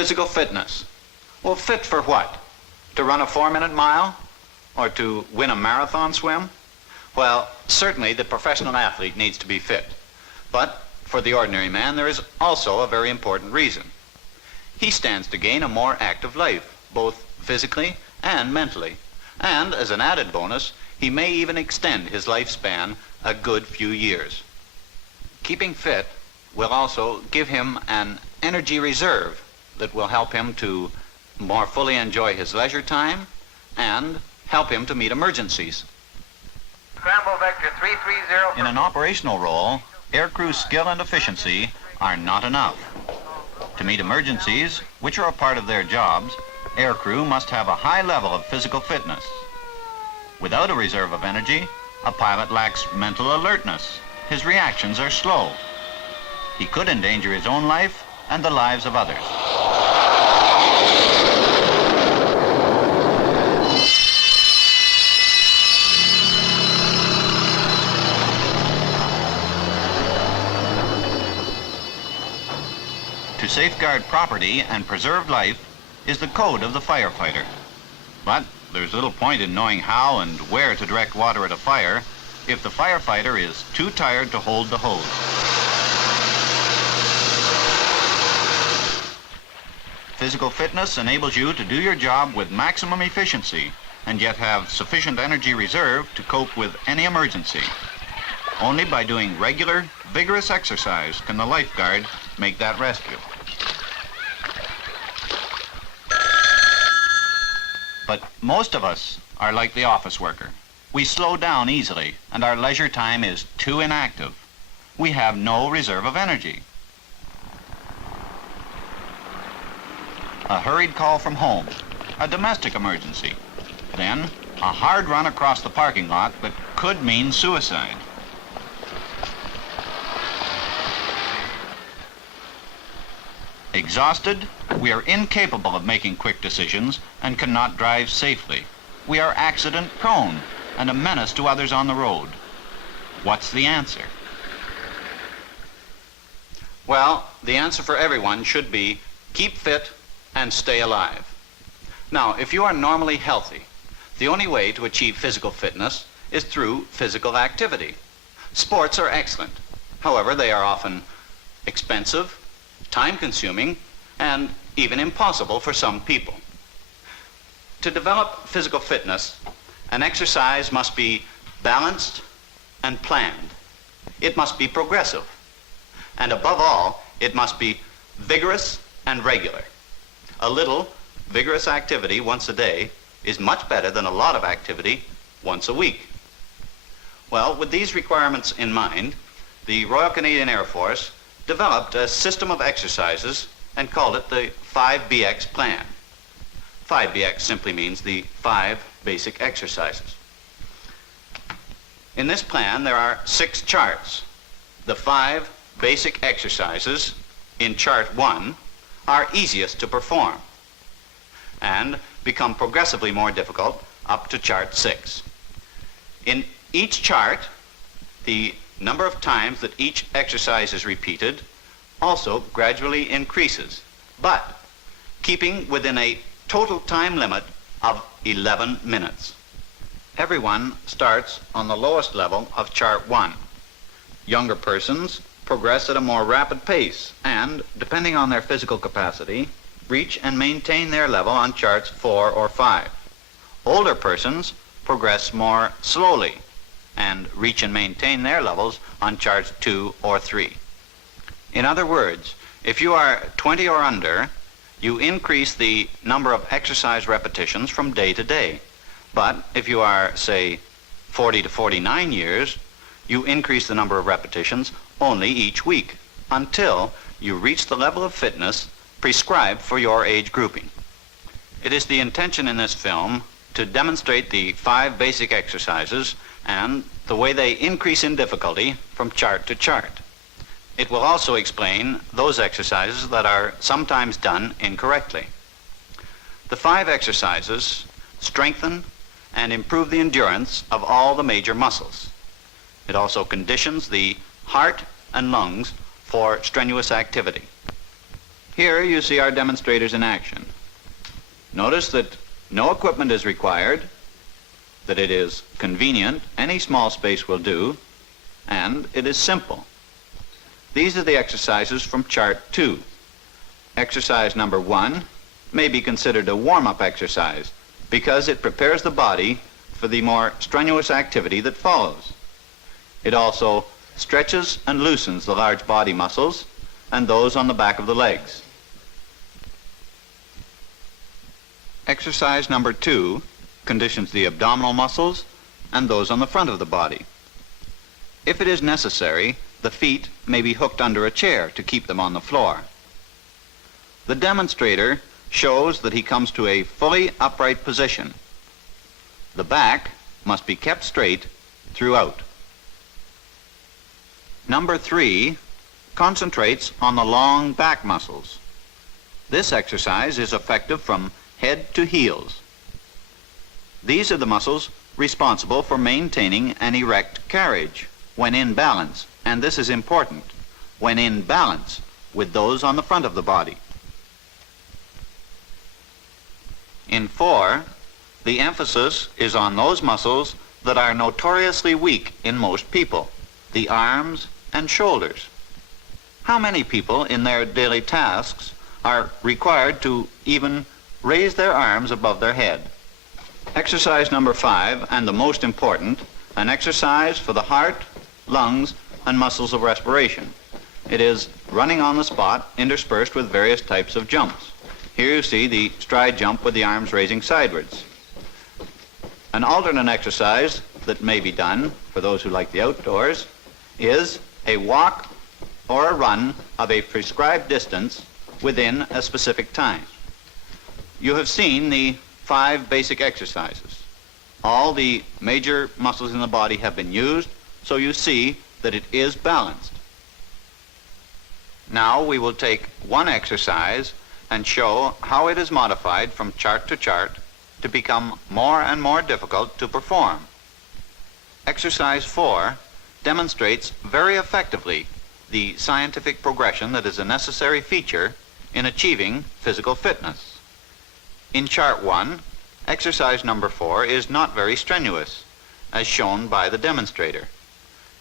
Physical fitness. Well, fit for what? To run a 4-minute mile? Or to win a marathon swim? Well, certainly the professional athlete needs to be fit. But for the ordinary man, there is also a very important reason. He stands to gain a more active life, both physically and mentally. And as an added bonus, he may even extend his lifespan a good few years. Keeping fit will also give him an energy reserve that will help him to more fully enjoy his leisure time and help him to meet emergencies. Scramble vector 330. In an operational role, aircrew skill and efficiency are not enough. To meet emergencies, which are a part of their jobs, aircrew must have a high level of physical fitness. Without a reserve of energy, a pilot lacks mental alertness. His reactions are slow. He could endanger his own life and the lives of others. To safeguard property and preserve life is the code of the firefighter. But there's little point in knowing how and where to direct water at a fire if the firefighter is too tired to hold the hose. Physical fitness enables you to do your job with maximum efficiency and yet have sufficient energy reserve to cope with any emergency. Only by doing regular, vigorous exercise can the lifeguard make that rescue. But most of us are like the office worker. We slow down easily, and our leisure time is too inactive. We have no reserve of energy. A hurried call from home, a domestic emergency, then a hard run across the parking lot that could mean suicide. Exhausted, we are incapable of making quick decisions and cannot drive safely. We are accident prone and a menace to others on the road. What's the answer? Well, the answer for everyone should be keep fit and stay alive. Now, if you are normally healthy, the only way to achieve physical fitness is through physical activity. Sports are excellent. However, they are often expensive, time-consuming, and even impossible for some people. To develop physical fitness, an exercise must be balanced and planned. It must be progressive. And above all, it must be vigorous and regular. A little vigorous activity once a day is much better than a lot of activity once a week. Well, with these requirements in mind, the Royal Canadian Air Force developed a system of exercises and called it the 5BX plan. 5BX simply means the 5 basic exercises. In this plan, there are 6 charts. The 5 basic exercises in chart 1 are easiest to perform and become progressively more difficult up to chart 6. In each chart, the number of times that each exercise is repeated also gradually increases, but keeping within a total time limit of 11 minutes. Everyone starts on the lowest level of chart 1. Younger persons progress at a more rapid pace and, depending on their physical capacity, reach and maintain their level on charts 4 or 5. Older persons progress more slowly and reach and maintain their levels on charts 2 or 3. In other words, if you are 20 or under, you increase the number of exercise repetitions from day to day. But if you are, say, 40 to 49 years, you increase the number of repetitions only each week until you reach the level of fitness prescribed for your age grouping. It is the intention in this film to demonstrate the 5 basic exercises and the way they increase in difficulty from chart to chart. It will also explain those exercises that are sometimes done incorrectly. The 5 exercises strengthen and improve the endurance of all the major muscles. It also conditions the heart and lungs for strenuous activity. Here you see our demonstrators in action. Notice that no equipment is required, that it is convenient, any small space will do, and it is simple. These are the exercises from Chart 2. Exercise number 1 may be considered a warm-up exercise because it prepares the body for the more strenuous activity that follows. It also stretches and loosens the large body muscles and those on the back of the legs. Exercise number 2 conditions the abdominal muscles and those on the front of the body. If it is necessary, the feet may be hooked under a chair to keep them on the floor. The demonstrator shows that he comes to a fully upright position. The back must be kept straight throughout. Number 3 concentrates on the long back muscles. This exercise is effective from head to heels. These are the muscles responsible for maintaining an erect carriage when in balance, and this is important, when in balance with those on the front of the body. In 4, the emphasis is on those muscles that are notoriously weak in most people, the arms and shoulders. How many people in their daily tasks are required to even raise their arms above their head? Exercise number 5, and the most important, an exercise for the heart, lungs, and muscles of respiration. It is running on the spot interspersed with various types of jumps. Here you see the stride jump with the arms raising sidewards. An alternate exercise that may be done for those who like the outdoors is a walk or a run of a prescribed distance within a specific time. You have seen the 5 basic exercises. All the major muscles in the body have been used, so you see that it is balanced. Now we will take one exercise and show how it is modified from chart to chart to become more and more difficult to perform. Exercise 4 demonstrates very effectively the scientific progression that is a necessary feature in achieving physical fitness. In chart 1, exercise number 4 is not very strenuous, as shown by the demonstrator.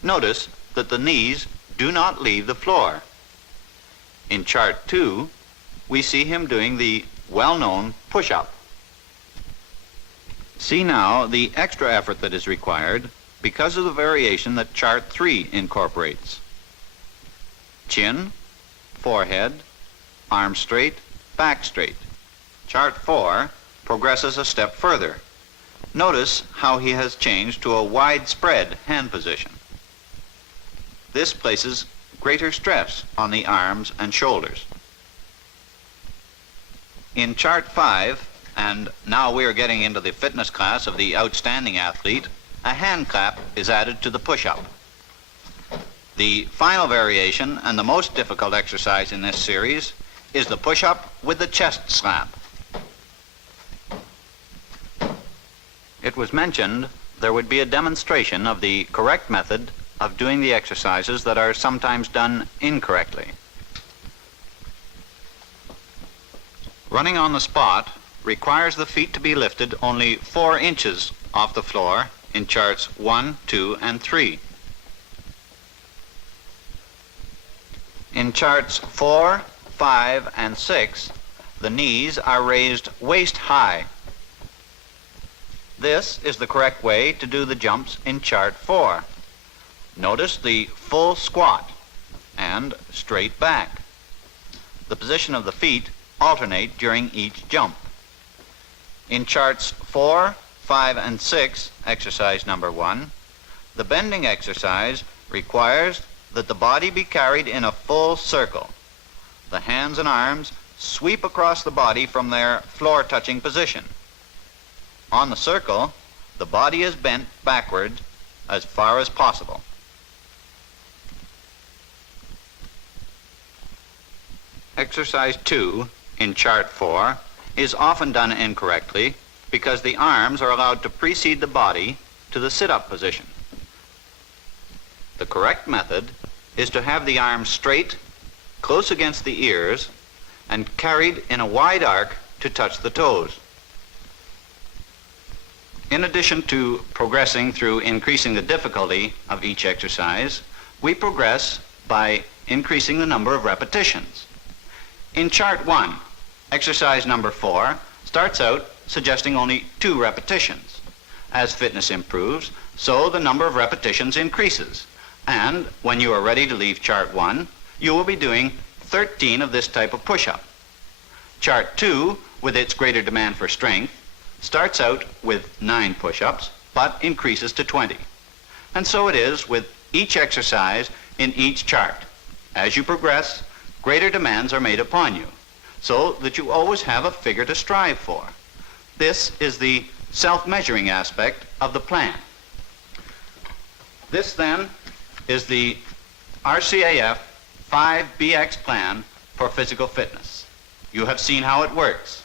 Notice that the knees do not leave the floor. In chart 2, we see him doing the well-known push-up. See now the extra effort that is required because of the variation that chart 3 incorporates. Chin, forehead, arms straight, back straight. Chart 4 progresses a step further. Notice how he has changed to a widespread hand position. This places greater stress on the arms and shoulders. In chart 5, and now we are getting into the fitness class of the outstanding athlete, a hand clap is added to the push-up. The final variation and the most difficult exercise in this series is the push-up with the chest slap. It was mentioned there would be a demonstration of the correct method of doing the exercises that are sometimes done incorrectly. Running on the spot requires the feet to be lifted only 4 inches off the floor in charts 1, 2, and 3. In charts 4, 5, and 6, the knees are raised waist high. This is the correct way to do the jumps in chart 4. Notice the full squat and straight back. The position of the feet alternate during each jump. In charts 4, 5, and 6, exercise number 1, the bending exercise requires that the body be carried in a full circle. The hands and arms sweep across the body from their floor-touching position. On the circle, the body is bent backward as far as possible. Exercise 2 in chart 4 is often done incorrectly because the arms are allowed to precede the body to the sit-up position. The correct method is to have the arms straight, close against the ears, and carried in a wide arc to touch the toes. In addition to progressing through increasing the difficulty of each exercise, we progress by increasing the number of repetitions. In Chart 1, exercise number 4 starts out suggesting only 2 repetitions. As fitness improves, so the number of repetitions increases. And when you are ready to leave Chart 1, you will be doing 13 of this type of push-up. Chart 2, with its greater demand for strength, starts out with 9 push-ups, but increases to 20. And so it is with each exercise in each chart. As you progress, greater demands are made upon you, so that you always have a figure to strive for. This is the self-measuring aspect of the plan. This then is the RCAF 5BX plan for physical fitness. You have seen how it works.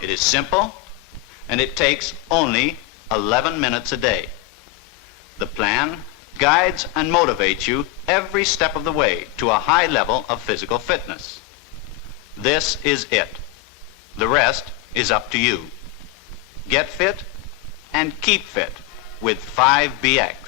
It is simple, and it takes only 11 minutes a day. The plan guides and motivates you every step of the way to a high level of physical fitness. This is it. The rest is up to you. Get fit and keep fit with 5BX.